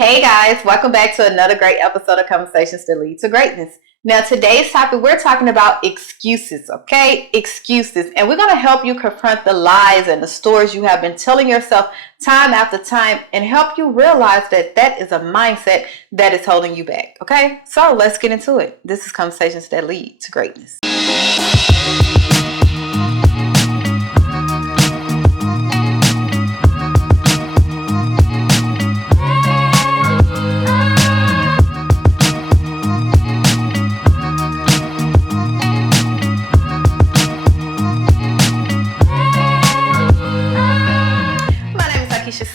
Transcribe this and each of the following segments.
Hey guys, welcome back to another great episode of Conversations That Lead to Greatness. Now today's topic, we're talking about excuses, okay? Excuses. And we're going to help you confront the lies and the stories you have been telling yourself time after time and help you realize that that is a mindset that is holding you back, okay? So let's get into it. This is Conversations That Lead to Greatness.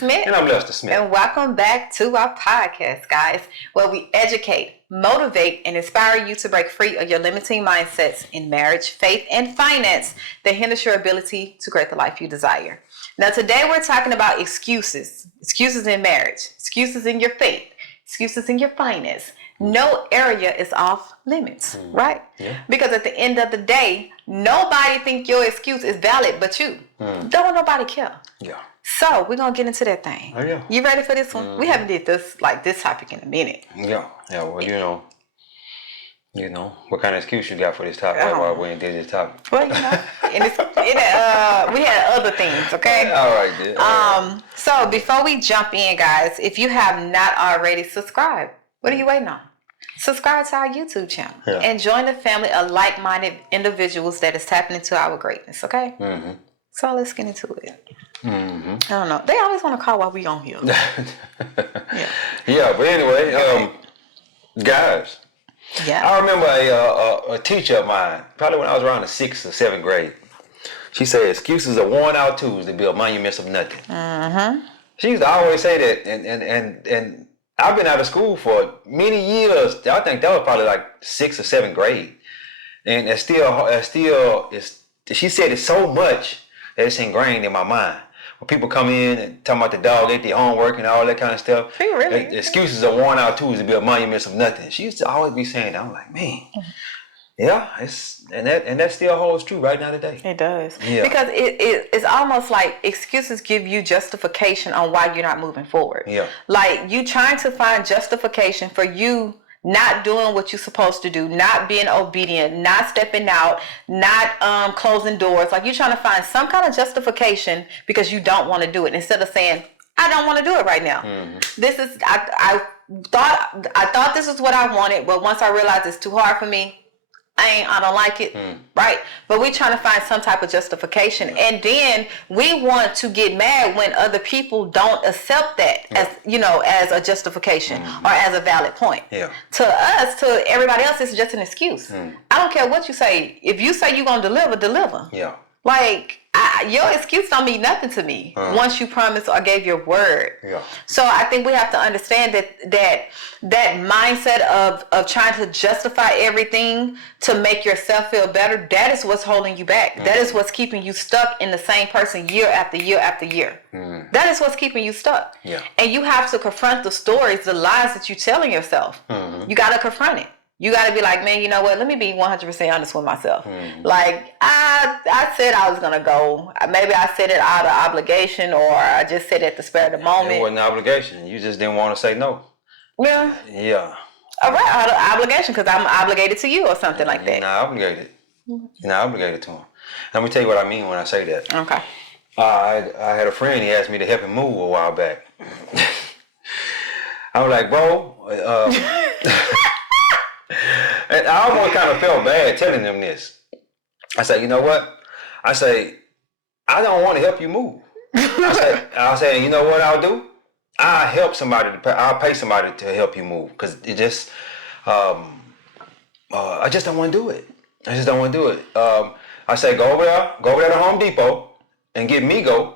And I'm Lester Smith. And welcome back to our podcast, guys, where we educate, motivate, and inspire you to break free of your limiting mindsets in marriage, faith, and finance that hinders your ability to create the life you desire. Now, today we're talking about excuses. Excuses in marriage, excuses in your faith, excuses in your finance. No area is off limits, right? Yeah. Because at the end of the day, nobody think your excuse is valid but you. Don't nobody care. Yeah. So we're gonna get into that thing. Oh, yeah. You ready for this one? We haven't did this topic in a minute. Yeah. Well, you know, what kind of excuse you got for this topic? Why we ain't did this topic? Well, and we had other things, okay? All right, dude. So before we jump in, guys, if you have not already subscribed, what are you waiting on? Subscribe to our YouTube channel and join the family of like-minded individuals that is tapping into our greatness, okay? Mm-hmm. So let's get into it. Mm-hmm. I don't know. They always want to call while we on here. Yeah, but anyway, guys. Yeah. I remember a teacher of mine, probably when I was around the 6th or 7th grade. She said, excuses are worn out tools to build monuments of nothing. Mm-hmm. She used to always say that, and I've been out of school for many years. I think that was probably like 6th or 7th grade. And it still is, she said it so much that it's ingrained in my mind. When people come in and talk about the dog ate their homework and all that kind of stuff, really? Excuses are worn out tools to build monuments of nothing. She used to always be saying that. I'm like, man, yeah, and that still holds true right now today. It does. Yeah. Because it's almost like excuses give you justification on why you're not moving forward. Yeah. Like you trying to find justification for you not doing what you're supposed to do, not being obedient, not stepping out, not closing doors. Like you're trying to find some kind of justification because you don't want to do it instead of saying, I don't want to do it right now. Mm-hmm. This is, I thought this is what I wanted, but once I realized it's too hard for me, I don't like it, right? But we're trying to find some type of justification, and then we want to get mad when other people don't accept that as a justification or as a valid point. Yeah. To us, to everybody else, it's just an excuse. I don't care what you say. If you say you're gonna deliver. Yeah. Like your excuse don't mean nothing to me once you promised or gave your word. Yeah. So I think we have to understand that mindset of trying to justify everything to make yourself feel better, that is what's holding you back. That is what's keeping you stuck in the same person year after year after year. That is what's keeping you stuck. Yeah. And you have to confront the stories, the lies that you're telling yourself. You got to confront it. You got to be like, man, you know what? Let me be 100% honest with myself. Like, I said I was going to go. Maybe I said it out of obligation, or I just said it at the spur of the moment. It wasn't an obligation. You just didn't want to say no. Yeah. Yeah. All right, out of obligation because I'm obligated to you or something like that. You're not obligated. You're not obligated to him. Let me tell you what I mean when I say that. Okay. I had a friend, he asked me to help him move a while back. I was like, bro, and I almost kind of felt bad telling them this. I said, you know what? I say, I don't want to help you move. I say, you know what I'll do? I'll help somebody. I'll pay somebody to help you move because it just, I just don't want to do it. I say, go over there to Home Depot and get Migo.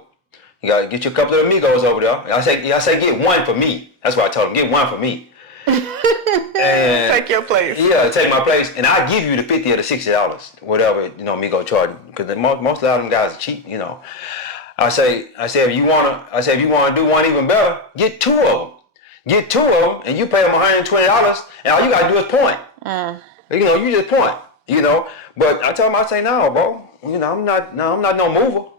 You gotta get you a couple of Migos over there. I say, get one for me. That's what I told him. Get one for me. And take your place. Yeah, take my place, and I give you the $50 or the $60, whatever Migo charge, because most of them guys are cheap. I say if you wanna do one even better, get two of them, and you pay them $120, and all you gotta do is point. You just point. But I tell him, I say, no, bro. I'm not no mover.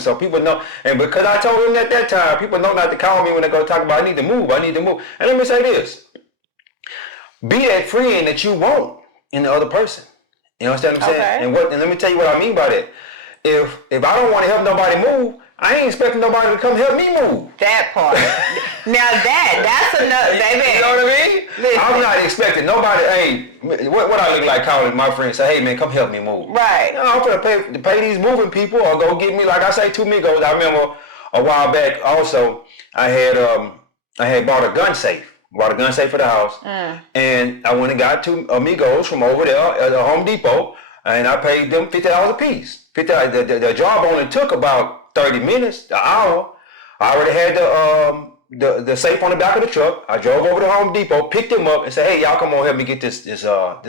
So people know, and because I told them at that time, people know not to call me when they go talk about, I need to move. And let me say this. Be that friend that you want in the other person. You understand what I'm saying? And let me tell you what I mean by that. If I don't want to help nobody move, I ain't expecting nobody to come help me move. That part. Now that's enough, baby. You know what I mean? Listen. I'm not expecting nobody, hey, what I look like calling my friend, say, hey man, come help me move. Right. You know, I'm gonna pay these moving people or go get me, like I say, 2 Migos. I remember a while back also, I had bought a gun safe. Bought a gun safe for the house. And I went and got 2 Amigos from over there at the Home Depot, and I paid them $50 a piece. The job only took about 30 minutes, an hour. I already had the safe on the back of the truck. I drove over to Home Depot, picked them up, and said, "Hey, y'all, come on, help me get this safe off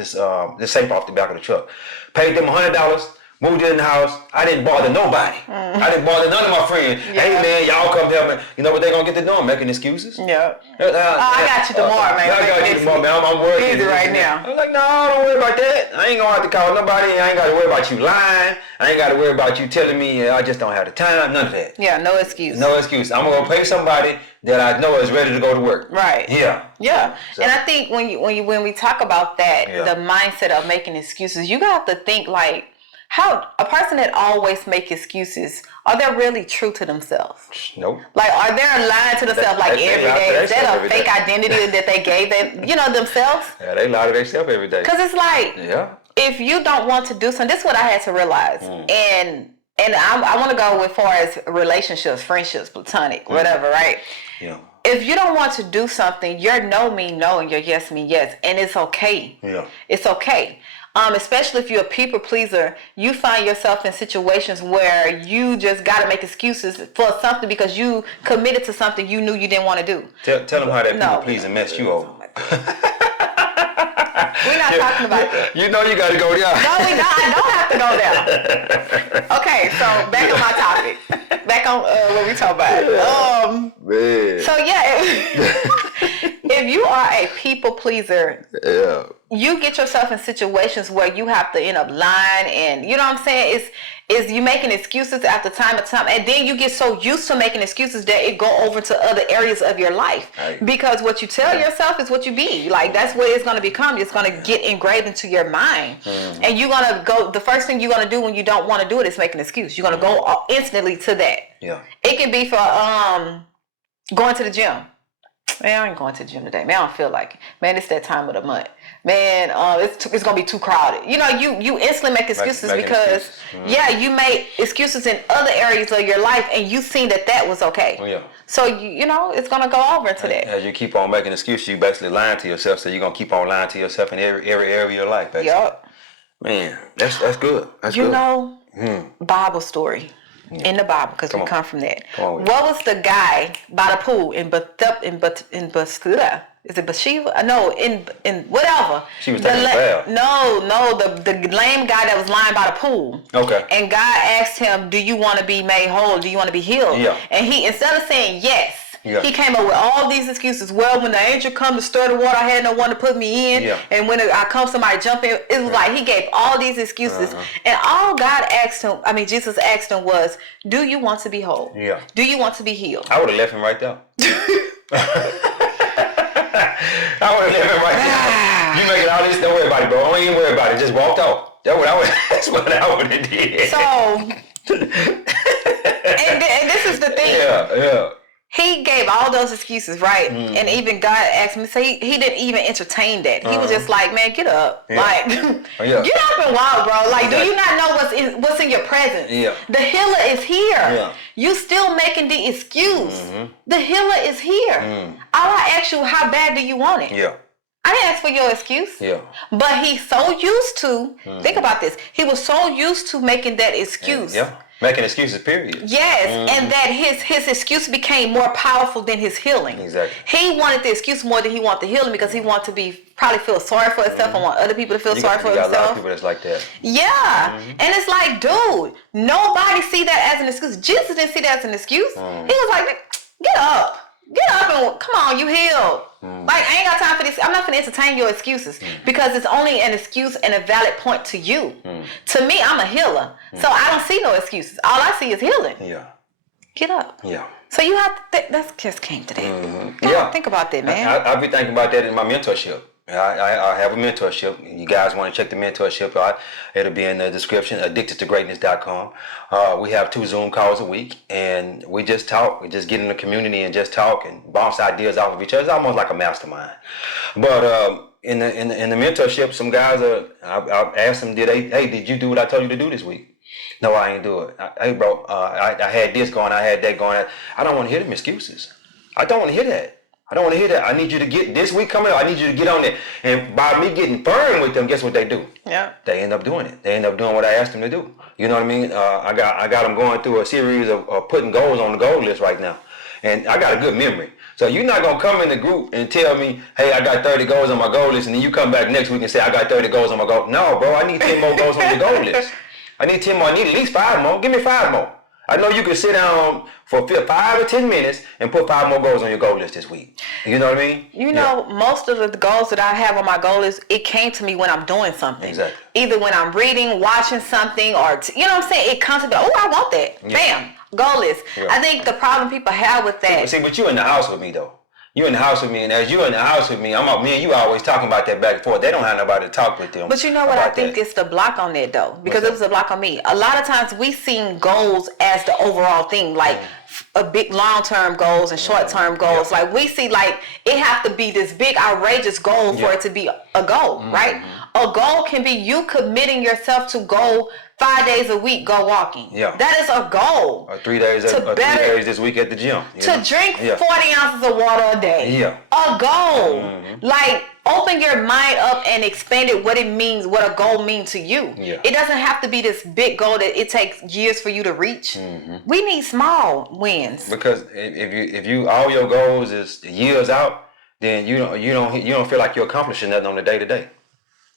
the back of the truck." Paid them $100. Moved it in the house. I didn't bother nobody. I didn't bother none of my friends. Yeah. Hey man, y'all come help me. You know what they gonna get to doing? Making excuses. Yeah. I got you tomorrow, man. I got you tomorrow, man. I'm working. Busy right now. I'm like, no, don't worry about that. I ain't gonna have to call nobody. I ain't gotta worry about you lying. I ain't gotta worry about you telling me I just don't have the time. None of that. Yeah, no excuse. No excuse. I'm gonna pay somebody that I know is ready to go to work. Right. Yeah. Yeah. So. And I think when we talk about that, the mindset of making excuses, you got to think like, how a person that always make excuses, are they really true to themselves? Nope. Like, are they lying to themselves every day? Is that a fake identity that they gave themselves? Yeah, they lie to themselves every day. Because it's like, if you don't want to do something, this is what I had to realize. And I want to go as far as relationships, friendships, platonic, whatever, right? Yeah. If you don't want to do something, your no mean no and your yes mean yes. And it's okay. Yeah. It's okay. Especially if you're a people pleaser, you find yourself in situations where you just got to make excuses for something because you committed to something you knew you didn't want to do. Tell them how that people pleasing messed you over. We're not talking about that. You know you got to go there. No, we not. I don't have to go there. Okay, so back on my topic. Back on what we talking about. Man. So if you are a people pleaser, you get yourself in situations where you have to end up lying, and you know what I'm saying? Is you making excuses after time and time, and then you get so used to making excuses that it go over to other areas of your life. Right. Because what you tell yourself is what you be. Like, that's what it's going to become. It's going to get engraved into your mind. Mm-hmm. And you're going to go, the first thing you're going to do when you don't want to do it is make an excuse. You're going to go instantly to that. Yeah. It can be for going to the gym. Man, I ain't going to the gym today. Man, I don't feel like it. Man, it's that time of the month. Man, it's going to be too crowded. You know, you instantly make excuses because, you made excuses in other areas of your life and you seen that was okay. Oh, yeah. So, you know, it's going to go over into that. As you keep on making excuses, you basically lying to yourself. So you're going to keep on lying to yourself in every area of your life, basically. Yep. Man, that's good. That's good. You know, Bible story. In the Bible, because we come from that. What was the guy by the pool in Bethesda? Is it Bathsheba? No, in whatever. She was taking a bath. No, the lame guy that was lying by the pool. Okay. And God asked him, "Do you want to be made whole? Do you want to be healed?" Yeah. And he, instead of saying yes, he came up with all these excuses. Well, when the angel come to stir the water, I had no one to put me in. Yeah. And when I come, somebody jump in. It was like he gave all these excuses. And all Jesus asked him was, do you want to be whole? Yeah. Do you want to be healed? I would have left him right there. I would have left him right there. You making all this, don't worry about it, bro. Don't even worry about it. Just walked out. That's what I would have did. So, and this is the thing. Yeah. He gave all those excuses, right? Mm. And even God asked him, so he didn't even entertain that. He was just like, man, get up. Yeah. Like, get up and walk, bro. Like, do you not know what's in your presence? Yeah. The healer is here. Yeah. You still making the excuse. Mm-hmm. The healer is here. Mm. All I ask you, how bad do you want it? Yeah. I didn't ask for your excuse. Yeah. But he's so used to, think about this, he was so used to making that excuse. Yeah. Making excuses, period. Yes, and that his excuse became more powerful than his healing. Exactly. He wanted the excuse more than he wanted the healing because he wanted to probably feel sorry for himself and want other people to feel sorry for themselves. You got a lot of people that's like that. Yeah, and it's like, dude, nobody see that as an excuse. Jesus didn't see that as an excuse. He was like, get up and come on, you healed. Like, I ain't got time for this. I'm not going to entertain your excuses because it's only an excuse and a valid point to you. To me, I'm a healer. So I don't see no excuses. All I see is healing. Yeah. Get up. Yeah. So you have to that just came today. Think about that, man. I'll be thinking about that in my mentorship. I have a mentorship. You guys want to check the mentorship out, it'll be in the description, addictedtogreatness.com. We have 2 Zoom calls a week, and we just talk. We just get in the community and just talk and bounce ideas off of each other. It's almost like a mastermind. But in the mentorship, some guys I asked them, did you do what I told you to do this week? No, I ain't do it. Hey, bro, I had this going, I had that going. I don't want to hear them excuses. I don't want to hear that. I don't want to hear that. I need you to get this week coming up. I need you to get on it. And by me getting firm with them, guess what they do? Yeah. They end up doing it. They end up doing what I asked them to do. You know what I mean? I got them going through a series of putting goals on the goal list right now. And I got a good memory. So you're not going to come in the group and tell me, hey, I got 30 goals on my goal list, and then you come back next week and say, I got 30 goals on my goal. No, bro, I need 10 more goals on your goal list. I need 10 more. I need at least 5 more. Give me 5 more. I know you can sit down for 5 or 10 minutes and put 5 more goals on your goal list this week. You know what I mean? You know, most of the goals that I have on my goal list, it came to me when I'm doing something. Exactly. Either when I'm reading, watching something, or, you know what I'm saying? It comes to me, oh, I want that. Yeah. Bam, goal list. Yeah. I think the problem people have with that. See, but you in the house with me, though. You in the house with me, and as you in the house with me, me and you always talking about that back and forth. They don't have nobody to talk with them. But you know what I think is the block on that, though? Because it was a block on me. A lot of times we seen goals as the overall thing, like a big long-term goals and short-term goals. Like we see like it have to be this big outrageous goal for it to be a goal, right? A goal can be you committing yourself to go 5 days a week, go walking. Yeah. That is a goal. Or 3 days, 3 days this week at the gym. To drink 40 ounces of water a day. Yeah. A goal. Like, open your mind up and expand it, what it means, what a goal means to you. Yeah. It doesn't have to be this big goal that it takes years for you to reach. We need small wins. Because if you all your goals is years out, then you don't feel like you're accomplishing nothing on the day to day.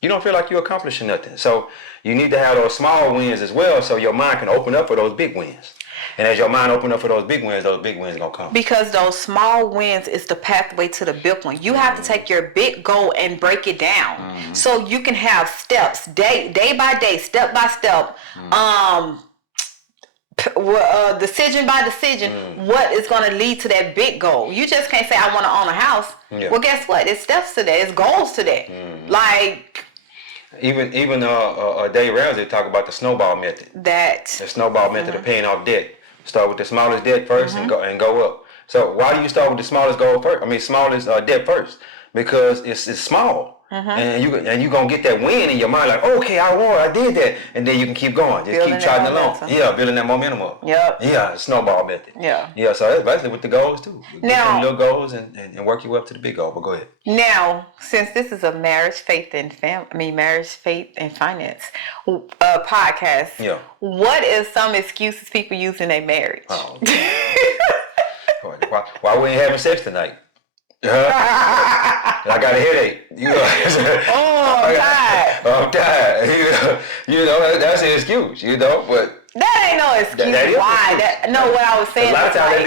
You don't feel like you're accomplishing nothing. So you need to have those small wins as well, so your mind can open up for those big wins. And as your mind open up for those big wins are gonna come. Because those small wins is the pathway to the big one. You have to take your big goal and break it down, so you can have steps, day by day, step by step, decision by decision, what is going to lead to that big goal. You just can't say I want to own a house. Well, guess what? It's steps to that. It's goals to that. Like. Even Dave Ramsey talk about the snowball method. The snowball method of paying off debt. Start with the smallest debt first and go up. So why do you start with the smallest goal first? Smallest debt first, because it's small. And you gonna get that win in your mind, like, okay, I did that, and then you can keep going, just keep trotting along. Yeah, building that momentum up. Yep. Yeah, snowball method. Yeah. So that's basically with the goals too. Now, little goals and work your way up to the big goal. But go ahead. Now, since this is a marriage, faith, and finance podcast, what is some excuses people use in their marriage? Oh. Why we ain't having sex tonight? I got a headache. I'm tired. That's an excuse. But that ain't no excuse. What I was saying. A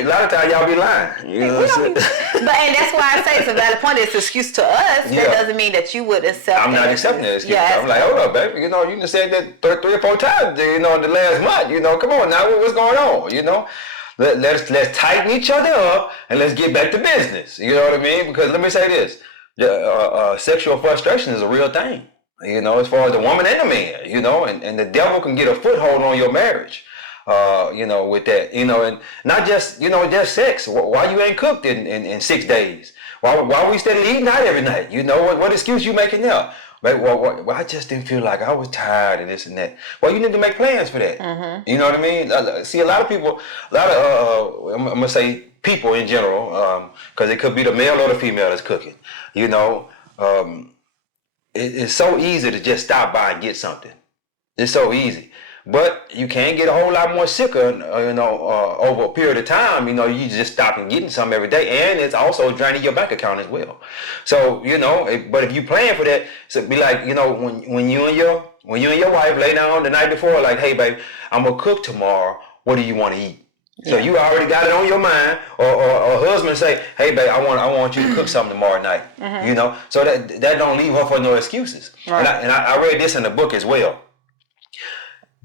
lot of times y'all be lying. And that's why I say it's a valid point. It's an excuse to us. That doesn't mean that you would accept. I'm not accepting that excuse. I'm like, hold up, baby. You done said that 3 or 4 times. In the last month. Come on now. What's going on? Let's tighten each other up and let's get back to business. You know what I mean? Because let me say this: sexual frustration is a real thing. As far as the woman and the man. And the devil can get a foothold on your marriage. With that. And not just just sex. Why you ain't cooked in 6 days? Why we steady eating out every night? What excuse you making now? Well, I just didn't feel like I was tired and this and that. Well, you need to make plans for that. You know what I mean? See, a lot of people, I'm going to say people in general, because it could be the male or the female that's cooking. It's so easy to just stop by and get something. It's so easy. But you can get a whole lot more sicker, over a period of time. You just stop and getting something every day, and it's also draining your bank account as well. So but if you plan for that, so be like, when you and your wife lay down the night before, like, hey, babe, I'm gonna cook tomorrow. What do you want to eat? So you already got it on your mind, or husband say, hey, babe, I want you to cook something tomorrow night. So that don't leave her for no excuses. Right. And I read this in the book as well.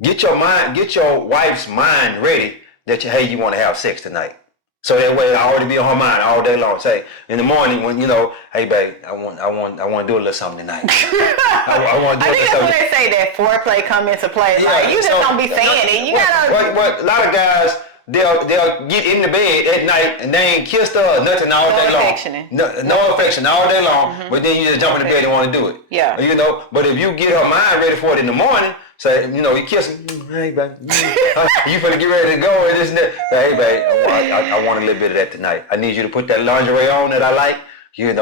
get your wife's mind ready that you want to have sex tonight. So that way, I already be on her mind all day long. Say in the morning when hey babe, I want to do a little something tonight. I want to do a little something. I think that's when they say that foreplay come into play. Yeah, like you just don't be saying it. You gotta. But a lot of guys they'll get in the bed at night and they ain't kissed her or nothing all day long. No affection all day long. But then you just jump in the bed and want to do it. Yeah. But if you get her mind ready for it in the morning. Say, you kiss him. Hey, babe. You finna get ready to go and this and that. Say, hey, babe, I want a little bit of that tonight. I need you to put that lingerie on that I like, and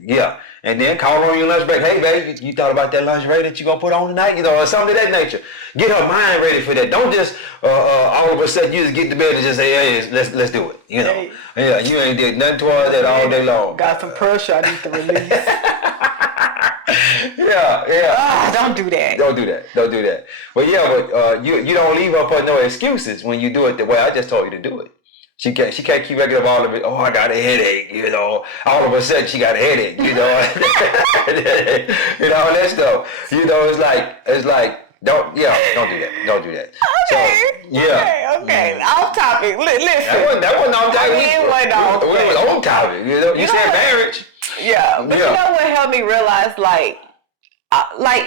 yeah. And then call on your lunch break. Hey, babe, you thought about that lingerie that you gonna put on tonight? Or something of that nature. Get her mind ready for that. Don't just all of a sudden you just get to bed and just say, hey, let's do it. Hey. Yeah, you ain't did nothing towards that all day long. Got some pressure I need to release. Yeah. Don't do that. Don't do that. But you don't leave her for no excuses when you do it the way I just told you to do it. She can't keep making up all of it. Oh, I got a headache. All of a sudden she got a headache. All that stuff. It's like don't do that. Don't do that. Okay. So, Okay. Off topic. Listen. That wasn't off topic. It was on topic. You said marriage. Yeah, but you know what helped me realize, like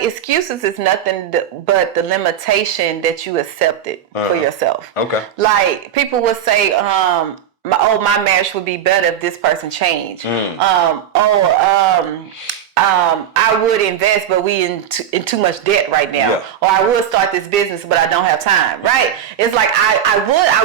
excuses is nothing but the limitation that you accepted for yourself. Okay. Like people would say, my marriage would be better if this person changed. I would invest, but we in too much debt right now. Yeah. Or I would start this business, but I don't have time. Right? It's like I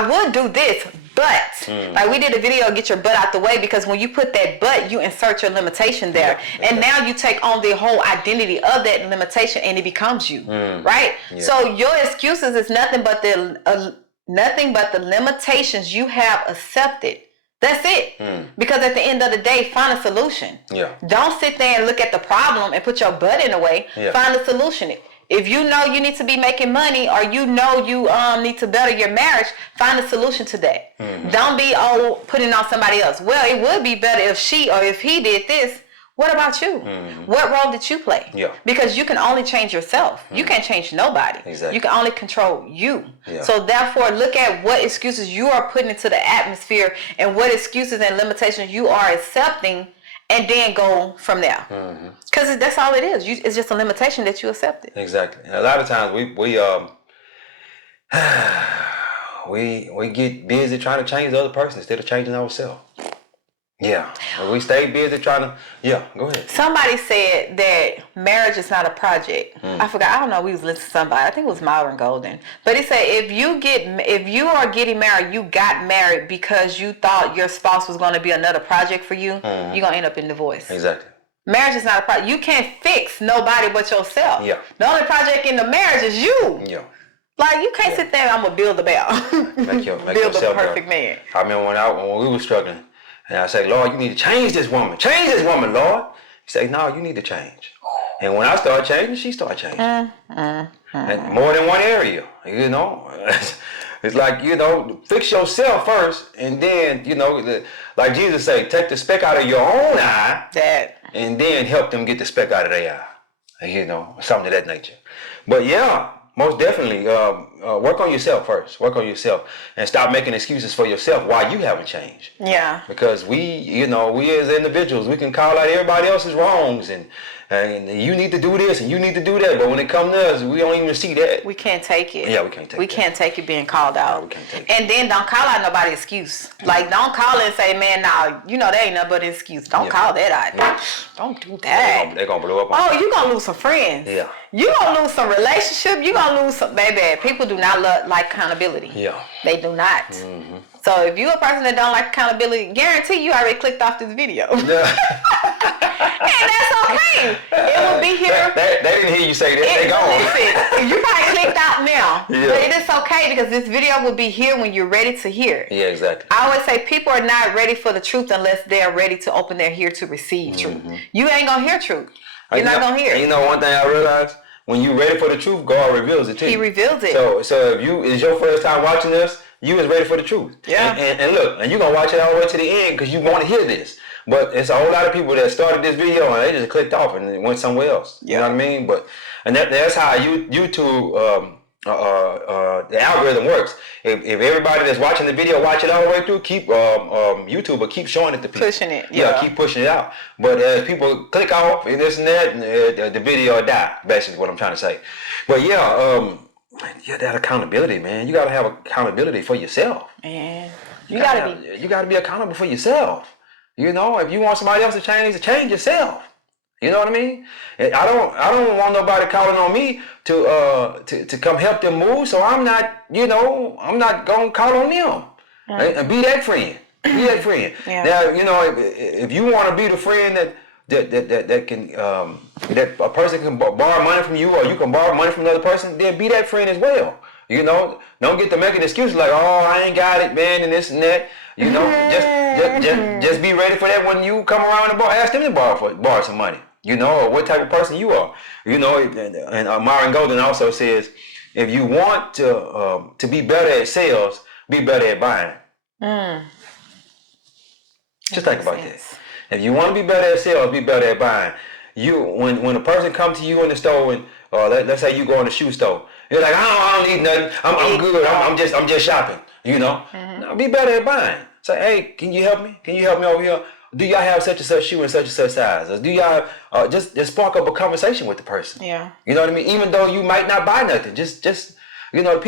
would do this. But like we did a video, get your butt out the way, because when you put that but, you insert your limitation there, and now you take on the whole identity of that limitation, and it becomes you, right? Yeah. So your excuses is nothing but the limitations you have accepted. That's it. Because at the end of the day, find a solution. Yeah. Don't sit there and look at the problem and put your butt in the way. Yeah. Find a solution. If you know you need to be making money, or you know you need to better your marriage, find a solution to that. Don't be putting on somebody else. Well, it would be better if she or if he did this. What about you? What role did you play? Yeah. Because you can only change yourself. You can't change nobody. Exactly. You can only control you. Yeah. So therefore, look at what excuses you are putting into the atmosphere and what excuses and limitations you are accepting, and then go from there. Because that's all it is. It's just a limitation that you accepted. Exactly. And a lot of times we get busy trying to change the other person instead of changing ourselves. Yeah. We stay busy trying to. Yeah. Go ahead. Somebody said that marriage is not a project. I forgot. I don't know. We was listening to somebody. I think it was Myron Golden. But he said if you are getting married, you got married because you thought your spouse was going to be another project for you. You're going to end up in divorce. Exactly. Marriage is not a project. You can't fix nobody but yourself. Yeah. The only project in the marriage is you. Yeah. Like you can't sit there and I'm gonna build the bell. Build the perfect man. I remember when we were struggling. And I say, Lord, you need to change this woman. Change this woman, Lord. He said, no, you need to change. And when I started changing, she started changing. And more than one area, It's like, fix yourself first. And then, like Jesus said, take the speck out of your own eye. And then help them get the speck out of their eye. Something of that nature. But yeah. Most definitely, work on yourself first. Work on yourself and stop making excuses for yourself why you haven't changed. Yeah. Because we as individuals, we can call out everybody else's wrongs and you need to do this and you need to do that. But when it comes to us, we don't even see that. We can't take it. Yeah, we can't take it. We can't take it being called out. No, we can't take it. And then don't call out nobody's excuse. Like, don't call and say, man, that ain't nothing but an excuse. Don't call that out. Yeah. Don't do that. They're going to blow up on you. You're going to lose some friends. Yeah. You're going to lose some relationship. You're going to lose some, baby. People do not like accountability. Yeah. They do not. So if you're a person that don't like accountability, guarantee you already clicked off this video. Yeah. And that's okay. It will be here. They didn't hear you say that. They gone. Listen, you probably clicked out now. Yeah. But it is okay because this video will be here when you're ready to hear it. Yeah, exactly. I always say people are not ready for the truth unless they are ready to open their ear to receive truth. You ain't going to hear truth. You're not going to hear it. One thing I realized, when you're ready for the truth, God reveals it to you. He reveals it. So if it's your first time watching this, you was ready for the truth. Yeah. And look, and you're going to watch it all the way to the end because you want to hear this. But it's a whole lot of people that started this video and they just clicked off and went somewhere else. You know what I mean? And that's how YouTube the algorithm works. If everybody that's watching the video watch it all the way through, keep YouTube will keep showing it to people. Pushing it, keep pushing it out. But as people click off and this and that, and the video will die. Basically, what I'm trying to say. But that accountability, man. You gotta have accountability for yourself. Man, You gotta be accountable for yourself. You know, if you want somebody else to change yourself. You know what I mean? I don't want nobody calling on me to come help them move. So I'm not gonna call on them. And be that friend. Be that friend. Yeah. Now, if you want to be the friend that can that a person can borrow money from you, or you can borrow money from another person, then be that friend as well. You know, don't get to making excuses like, oh, I ain't got it, man, and this and that. You know, just be ready for that when you come around and ask them to borrow some money. You know, or what type of person you are. You know, and Myron Golden also says, if you want to be better at sales, be better at buying. Just think about that. If you want to be better at sales, be better at buying. When a person comes to you in the store and let's say you go in the shoe store, you're like, I don't need nothing. I'm good. I'm just shopping. You know, no, be better at buying. Say, hey, can you help me? Can you help me over here? Do y'all have such and such shoe and such size? Or do y'all just spark up a conversation with the person? Yeah. You know what I mean? Even though you might not buy nothing, just a lot of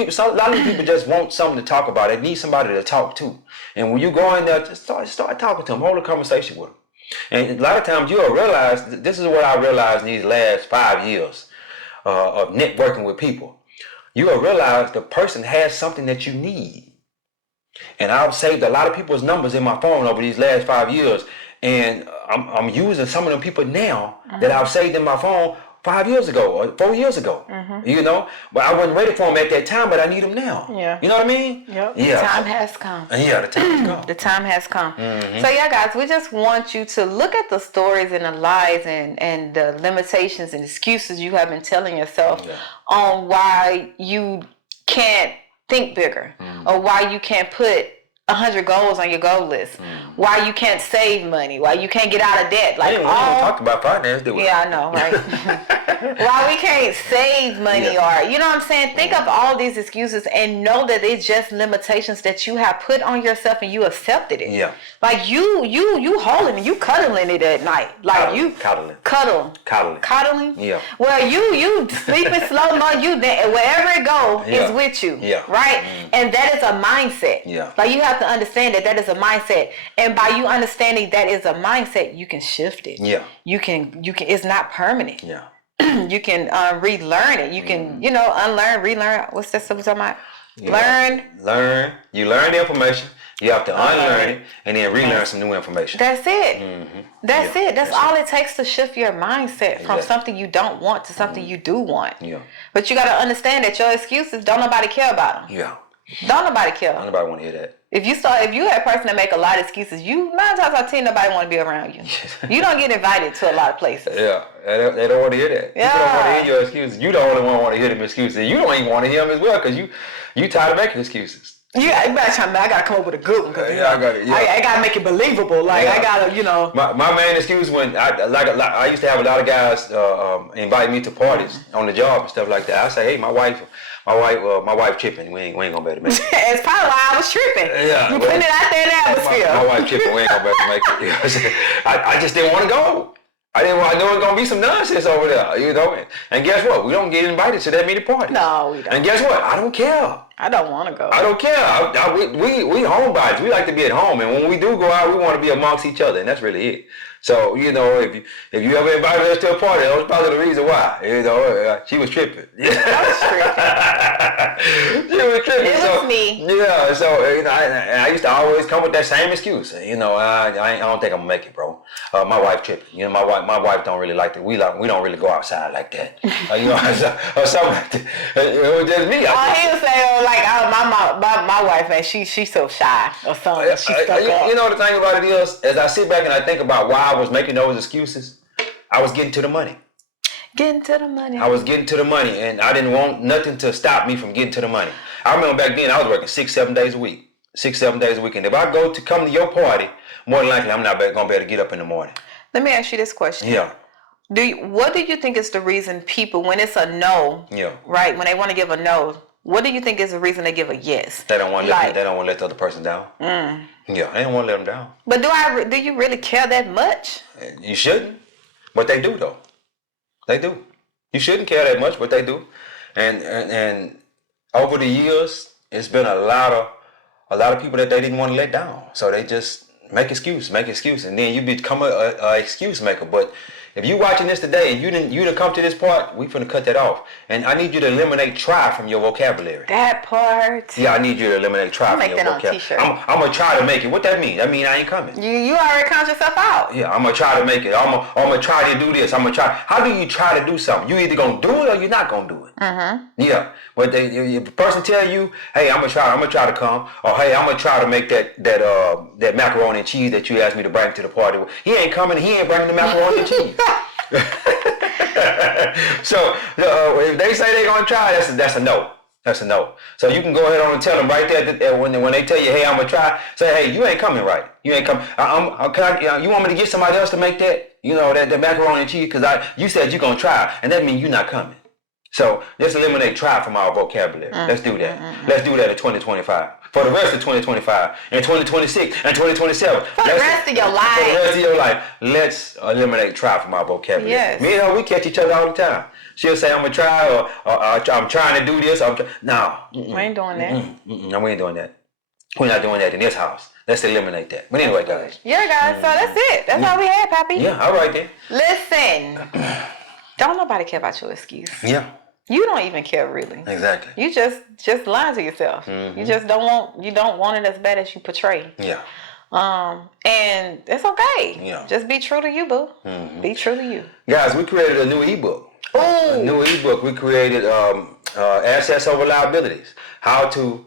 people just want something to talk about. They need somebody to talk to. And when you go in there, just start talking to them. Hold a conversation with them. And a lot of times you'll realize, this is what I realized in these last 5 years of networking with people. You'll realize the person has something that you need. And I've saved a lot of people's numbers in my phone over these last 5 years. And I'm using some of them people now that I've saved in my phone 5 years ago or 4 years ago. You know, but I wasn't ready for them at that time, but I need them now. Yeah. You know what I mean? Yep. Yeah. The time has come. Yeah, the time has come. The time has come. So yeah, guys, we just want you to look at the stories and the lies and the limitations and excuses you have been telling yourself on why you can't think bigger or why you can't put 100 goals on your goal list, why you can't save money, why you can't get out of debt. Like, we talked about finance, did we? Yeah, I know, right? Why we can't save money or, you know what I'm saying? Think of all these excuses and know that it's just limitations that you have put on yourself and you accepted it. Yeah. Like you holding it, you cuddling it at night. Like cuddling. Yeah. Well, you sleeping slow mo, wherever it go is with you. Yeah. Right? And that is a mindset. Yeah. Like you have to understand that is a mindset. And by you understanding that is a mindset, you can shift it. Yeah. You can it's not permanent. Yeah. You can relearn it. You can, unlearn, relearn. What's that stuff we're talking about? Learn. You learn the information. You have to unlearn it and then relearn some new information. That's it. That's it. That's all it takes to shift your mindset from something you don't want to something you do want. Yeah. But you got to understand that your excuses, don't nobody care about them. Yeah. Don't nobody care. Don't nobody want to hear that. If you a person that make a lot of excuses, 9 times out of 10 nobody want to be around you. You don't get invited to a lot of places. Yeah, they don't want to hear that. Yeah. People don't want to hear your excuses. You the only one want to hear them excuses. You don't even want to hear them as well because you tired of making excuses. Yeah, I gotta come up with a good one. I gotta make it believable. Like I gotta, My main excuse when I used to have a lot of guys invite me to parties on the job and stuff like that. I say, hey, my wife tripping. We ain't gonna be able to make it. It's probably why I was tripping. Yeah, you putting it out there in the atmosphere. My wife tripping. We ain't gonna be able to make it. I just didn't want to go. I knew it was gonna be some nonsense over there, And guess what? We don't get invited to that many parties. No, we don't. And guess what? I don't care. I don't want to go. I don't care. We homebodies. We like to be at home, and when we do go out, we want to be amongst each other, and that's really it. So if you ever invited us to a party, that was probably the reason why. She was tripping. I was tripping. She was tripping. It was me. Yeah. So I used to always come with that same excuse. I don't think I'm gonna make it, bro. My wife tripping. My wife don't really like that. We don't really go outside like that. Or something like that. It was just me. He was saying my wife, man, she's so shy or something. She's stuck up. The thing about it is, as I sit back and I think about why I was making those excuses, I was getting to the money. I was getting to the money, and I didn't want nothing to stop me from getting to the money. I remember back then I was working 6-7 days a week. 6-7 days a week. And if I come to your party, more than likely I'm not going to be able to get up in the morning. Let me ask you this question. Yeah. What do you think is the reason people, when it's a no, right? When they want to give a no, what do you think is the reason they give a yes? They don't want to let the other person down. Yeah, they don't want to let them down. But do you really care that much? You shouldn't, but they do though. They do. You shouldn't care that much, but they do. And over the years, it's been a lot of people that they didn't want to let down. So they just make excuse, and then you become a excuse maker. But if you watching this today and you didn't come to this part, we finna cut that off. And I need you to eliminate try from your vocabulary. That part. Yeah, I need you to eliminate try from your vocabulary. Make that on a t-shirt. I'm gonna try to make it. What that mean? That mean I ain't coming. You already count yourself out. Yeah, I'm gonna try to make it. I'm gonna try to do this. I'm gonna try. How do you try to do something? You either gonna do it or you're not gonna do it. Yeah, but if the person tell you, hey, I'm gonna try to come, or hey, I'm gonna try to make that macaroni and cheese that you asked me to bring to the party. He ain't coming. He ain't bringing the macaroni and cheese. So if they say they're gonna try, that's a no. That's a no. So you can go ahead on and tell them right there that when they tell you, hey, I'm gonna try. Say, hey, you ain't coming, right? You ain't coming. You want me to get somebody else to make that? That macaroni and cheese because you said you're gonna try, and that means you're not coming. So let's eliminate try from our vocabulary. Let's do that. Let's do that in 2025. For the rest of 2025, and 2026, and 2027. For the rest of your life. For the rest of your life, let's eliminate try from our vocabulary. Yes. Me and her, we catch each other all the time. She'll say, I'm gonna try, or I'm trying to do this. No. We ain't doing that. No, we ain't doing that. We're not doing that in this house. Let's eliminate that. But anyway, guys. Yeah, guys. So that's it. That's all we had, Pappy. Yeah, all right then. Listen. Don't nobody care about your excuse. Yeah. You don't even care really. Exactly. You just lying to yourself. You just don't want it as bad as you portray. Yeah. And it's okay. Yeah. Just be true to you, boo. Be true to you. Guys, we created a new ebook. Ooh. A new ebook. We created assets over liabilities. How to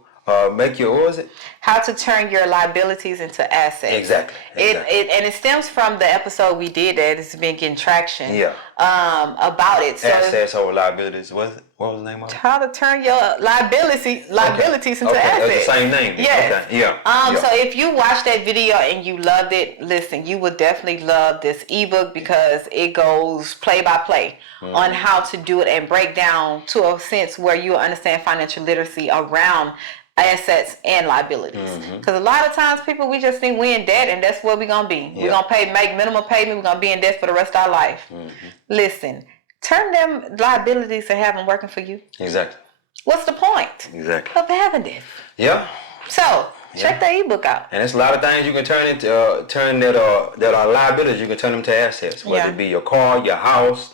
make your, what was it? How to turn your liabilities into assets. Exactly. It stems from the episode we did that has been getting traction. Yeah. About it. So assets over liabilities. What was the name of it? How to turn your liabilities into assets. That's the same name. Yes. Okay. Yeah. So if you watched that video and you loved it, listen, you would definitely love this ebook because it goes play by play on how to do it and break down to a sense where you understand financial literacy around assets and liabilities. Because a lot of times people, we just think we in debt and that's where we're going to be. We're going to make minimum payment. We're going to be in debt for the rest of our life. Listen, turn them liabilities to having working for you. Exactly. What's the point? Exactly. Of having it? Yeah. So, check the ebook out. And it's a lot of things you can turn that are liabilities. You can turn them to assets, whether it be your car, your house,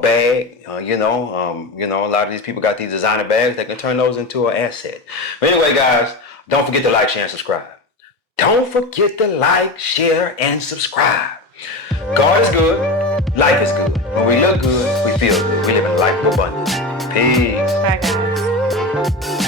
bag. A lot of these people got these designer bags. They can turn those into an asset. But anyway, guys, don't forget to like, share, and subscribe. Don't forget to like, share, and subscribe. God is good. Life is good. When we look good, we feel good. We live in life of abundance. Peace. Bye, guys.